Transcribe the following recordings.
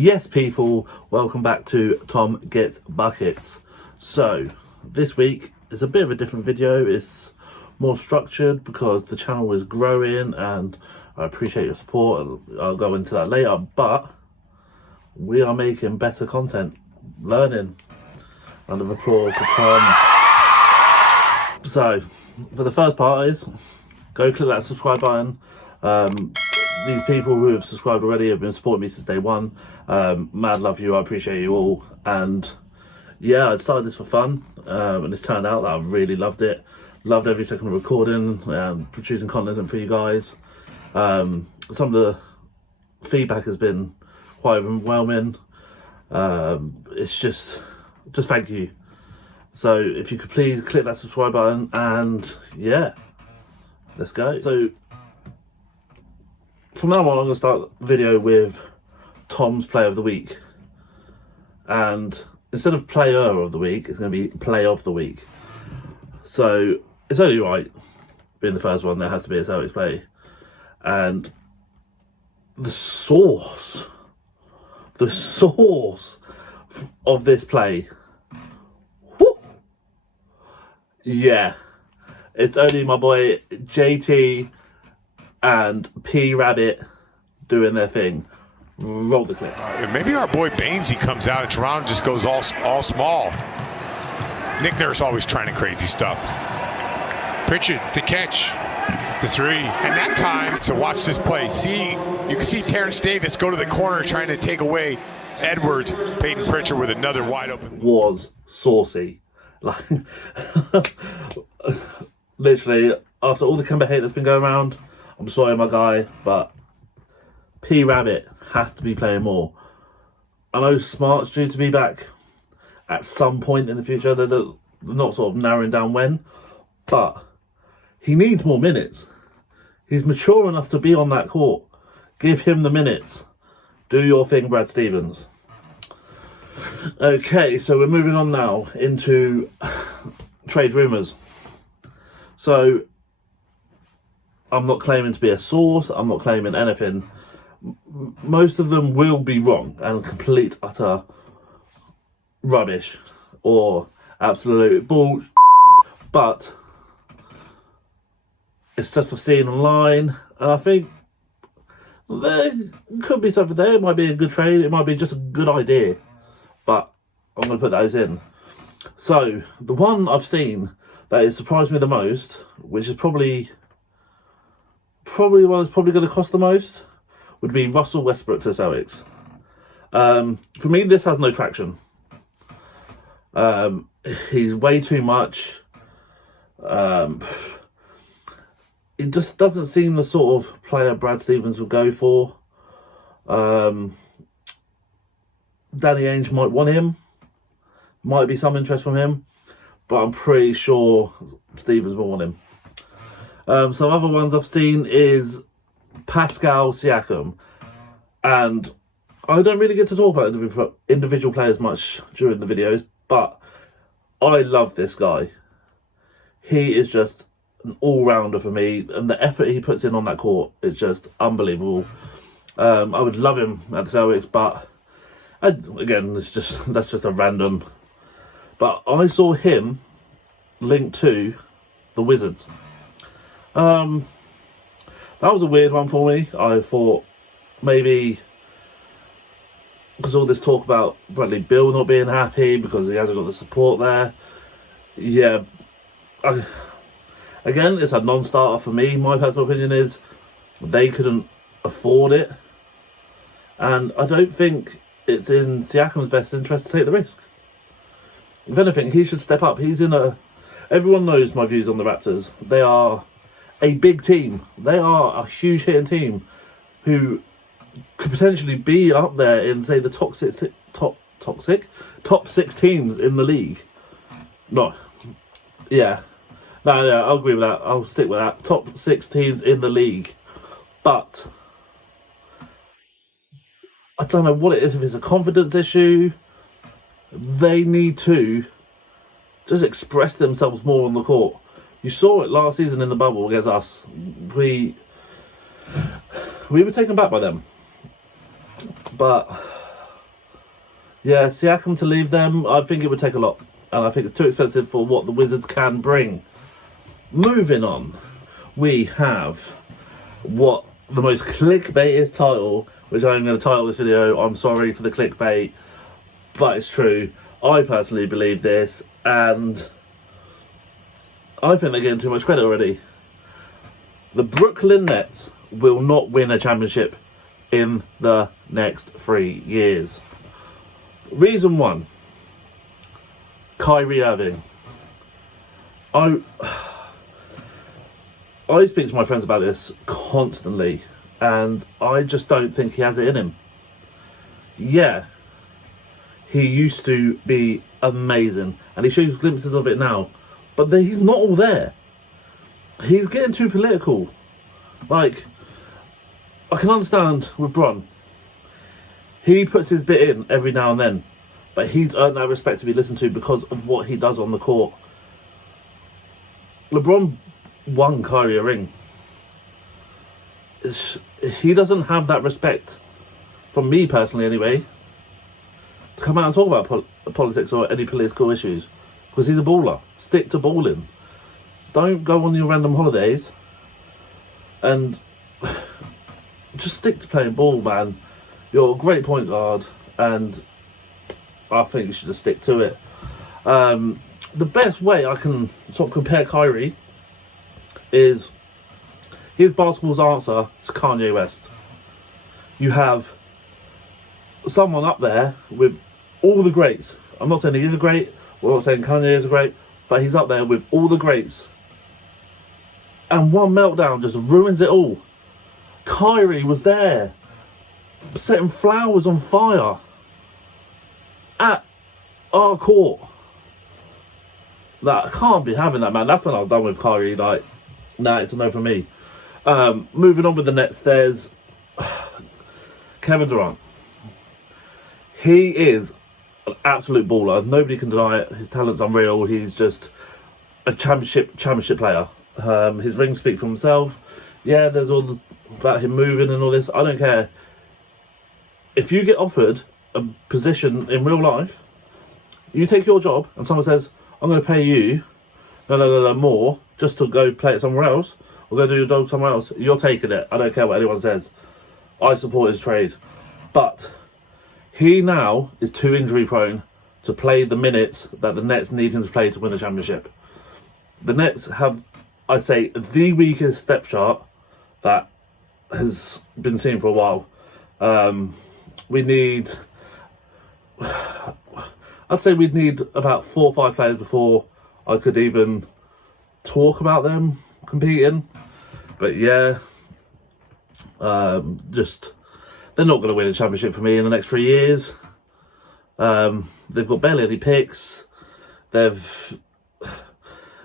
Yes, people, welcome back to Tom Gets Buckets. So, this week is a bit of a different video. It's more structured because the channel is growing and I appreciate your support. I'll go into that later, but we are making better content, learning. Round of applause for Tom. So, for the first part is, go click that subscribe button. These people who have subscribed already have been supporting me since day one. Mad love you, I appreciate you all. And yeah, I started this for fun, and it's turned out that I've really loved it. Loved every second of recording and producing content for you guys. Some of the feedback has been quite overwhelming. It's just thank you. So if you could please click that subscribe button, and yeah, let's go. So from now on, I'm going to start the video with Tom's Player of the Week. And instead of Player of the Week, it's going to be Play of the Week. So it's only right, being the first one, there has to be a Celtics play. And the source of this play, whoo, yeah, it's only my boy JT and P Rabbit doing their thing. Roll the clip. Maybe our boy Bainesy comes out and Toronto just goes all small. Nick Nurse always trying to crazy stuff. Pritchard, the catch, the three. And that time, so watch this play. See, you can see Terrence Davis go to the corner trying to take away Edwards. Peyton Pritchard with another wide open. Was saucy. Like, literally, after all the Kemba hate that's been going around, I'm sorry, my guy, but P Rabbit has to be playing more. I know Smart's due to be back at some point in the future. They're not sort of narrowing down when, but he needs more minutes. He's mature enough to be on that court. Give him the minutes. Do your thing, Brad Stevens. Okay, so we're moving on now into trade rumours. So I'm not claiming to be a source. I'm not claiming anything. Most of them will be wrong and complete utter rubbish or absolute bullshit. But it's stuff I've seen online, and I think there could be something there. It might be a good trade. It might be just a good idea. But I'm going to put those in. So the one I've seen that has surprised me the most, which is probably the one that's probably going to cost the most, would be Russell Westbrook to the Celtics. For me, this has no traction. He's way too much. It just doesn't seem the sort of player Brad Stevens would go for. Danny Ainge might want him. Might be some interest from him. But I'm pretty sure Stevens will want him. Some other ones I've seen is Pascal Siakam. And I don't really get to talk about individual players much during the videos, but I love this guy. He is just an all-rounder for me, and the effort he puts in on that court is just unbelievable. I would love him at the Celtics, but again, that's just a random. But I saw him linked to the Wizards. That was a weird one for me. I thought maybe because all this talk about Bradley Beal not being happy because he hasn't got the support there. Yeah, again, it's a non-starter for me. My personal opinion is they couldn't afford it, and I don't think it's in Siakam's best interest to take the risk. If anything, he should step up. Everyone knows my views on the Raptors. They are a big team. They are a huge hitting team who could potentially be up there in, say, the top six teams in the league. No, I'll agree with that. I'll stick with that. Top 6 teams in the league. But I don't know what it is, if it's a confidence issue. They need to just express themselves more on the court. You saw it last season in the bubble against us. We were taken back by them. But Yeah, Siakam to leave them, I think it would take a lot. And I think it's too expensive for what the Wizards can bring. Moving on, we have what the most clickbaitiest title, which I'm going to title this video, I'm sorry for the clickbait, but it's true. I personally believe this, and I think they're getting too much credit already. The Brooklyn Nets will not win a championship in the next 3 years. Reason one, Kyrie Irving. I speak to my friends about this constantly, and I just don't think he has it in him. Yeah, he used to be amazing, and he shows glimpses of it now, but he's not all there. He's getting too political. Like, I can understand with Bron. He puts his bit in every now and then, but he's earned that respect to be listened to because of what he does on the court. LeBron won Kyrie a ring. He doesn't have that respect, from me personally anyway, to come out and talk about politics or any political issues, because he's a baller. Stick to balling. Don't go on your random holidays and just stick to playing ball, man. You're a great point guard, and I think you should just stick to it. The best way I can sort of compare Kyrie is his basketball's answer to Kanye West. You have someone up there with all the greats. I'm not saying he is a great, we're not saying Kanye is a great, but he's up there with all the greats. And one meltdown just ruins it all. Kyrie was there, setting flowers on fire at our court. Like, I can't be having that, man. That's when I was done with Kyrie. Like, nah, it's a no for me. Moving on with the Nets, there's Kevin Durant. He is an absolute baller. Nobody can deny it. His talent's unreal. He's just a championship player. His rings speak for himself. Yeah, there's all about him moving and all this. I don't care. If you get offered a position in real life, you take your job and someone says, I'm going to pay you more just to go play it somewhere else, or go do your job somewhere else, you're taking it. I don't care what anyone says. I support his trade. But he now is too injury prone to play the minutes that the Nets need him to play to win the championship. The Nets have, I'd say, the weakest depth chart that has been seen for a while. We'd need about 4 or 5 players before I could even talk about them competing. But yeah, just they're not going to win a championship for me in the next 3 years. They've got barely any picks. They've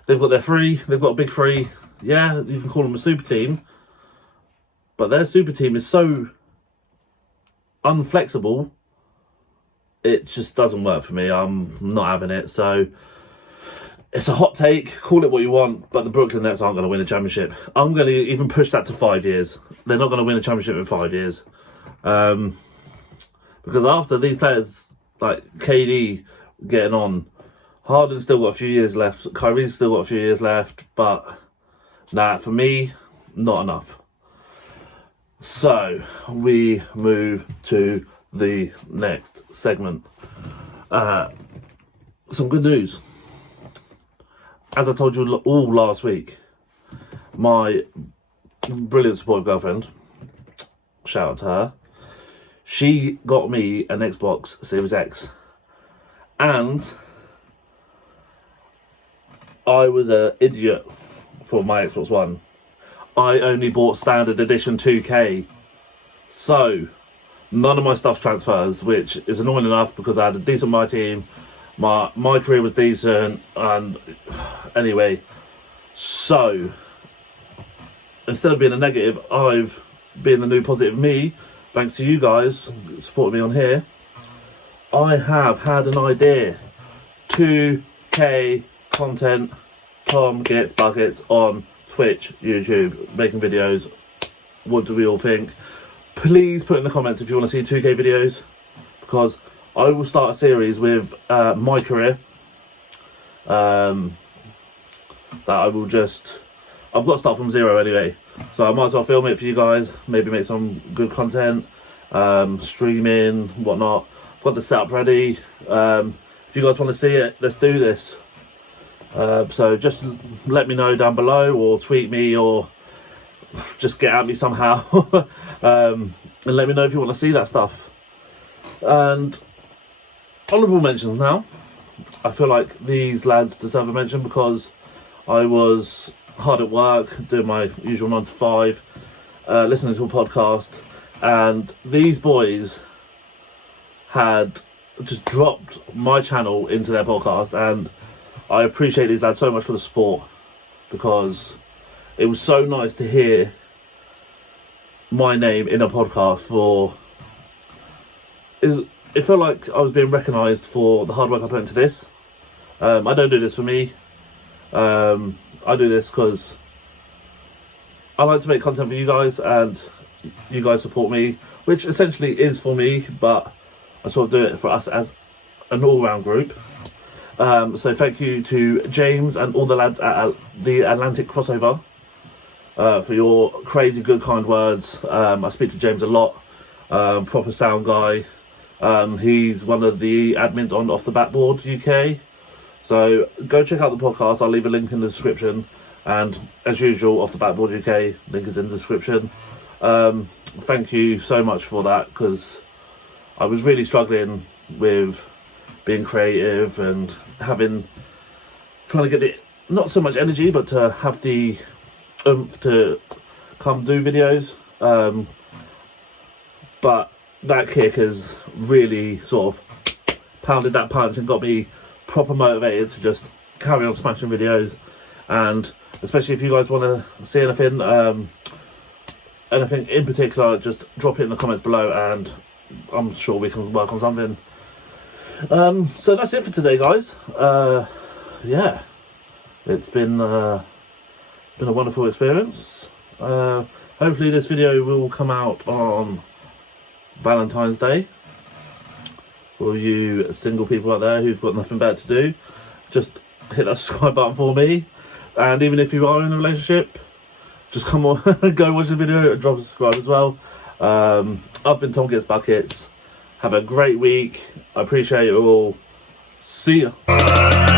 got their three. They've got a big three. Yeah, you can call them a super team, but their super team is so unflexible. It just doesn't work for me. I'm not having it. So it's a hot take. Call it what you want, but the Brooklyn Nets aren't going to win a championship. I'm going to even push that to 5 years. They're not going to win a championship in 5 years. Because after these players like KD getting on, Harden's still got a few years left. Kyrie's still got a few years left. But nah, for me, not enough. So we move to the next segment. Some good news. As I told you all last week, my brilliant supportive girlfriend, shout out to her, she got me an Xbox Series X. And I was an idiot for my Xbox One. I only bought standard edition 2K. So none of my stuff transfers, which is annoying enough because I had a decent my team. My career was decent, and anyway, so instead of being a negative, I've been the new positive me, thanks to you guys supporting me on here. I have had an idea. 2K content, Tom Gets Buckets on Twitch, YouTube, making videos. What do we all think? Please put in the comments if you want to see 2K videos, because I will start a series with my career. That I will just... I've got to start from zero anyway. So I might as well film it for you guys. Maybe make some good content. Streaming, whatnot. I've got the setup ready. If you guys want to see it, let's do this. So just let me know down below, or tweet me, or just get at me somehow. And let me know if you want to see that stuff. And honourable mentions now. I feel like these lads deserve a mention because I was hard at work, doing my usual 9 to 5, listening to a podcast, and these boys had just dropped my channel into their podcast, and I appreciate these lads so much for the support, because it was so nice to hear my name in a podcast for... It felt like I was being recognised for the hard work I put into this. I don't do this for me. I do this because I like to make content for you guys, and you guys support me, which essentially is for me, but I sort of do it for us as an all-round group. So thank you to James and all the lads at the Atlantic Crossover for your crazy good kind words. I speak to James a lot, proper sound guy. He's one of the admins on Off the Backboard UK. So go check out the podcast. I'll leave a link in the description. And as usual, Off the Backboard UK, link is in the description. Thank you so much for that, because I was really struggling with being creative and trying to get it, not so much energy, but to have the oomph to come do videos. But that kick has really sort of pounded that punch and got me proper motivated to just carry on smashing videos. And especially if you guys want to see anything in particular, just drop it in the comments below, and I'm sure we can work on something. So that's it for today, guys. Yeah, it's been a wonderful experience. Hopefully this video will come out on Valentine's Day. For you single people out there who've got nothing better to do, just hit that subscribe button for me. And even if you are in a relationship, just come on, go watch the video and drop a subscribe as well. I've been TomGetsBuckets. Have a great week. I appreciate it all. See ya.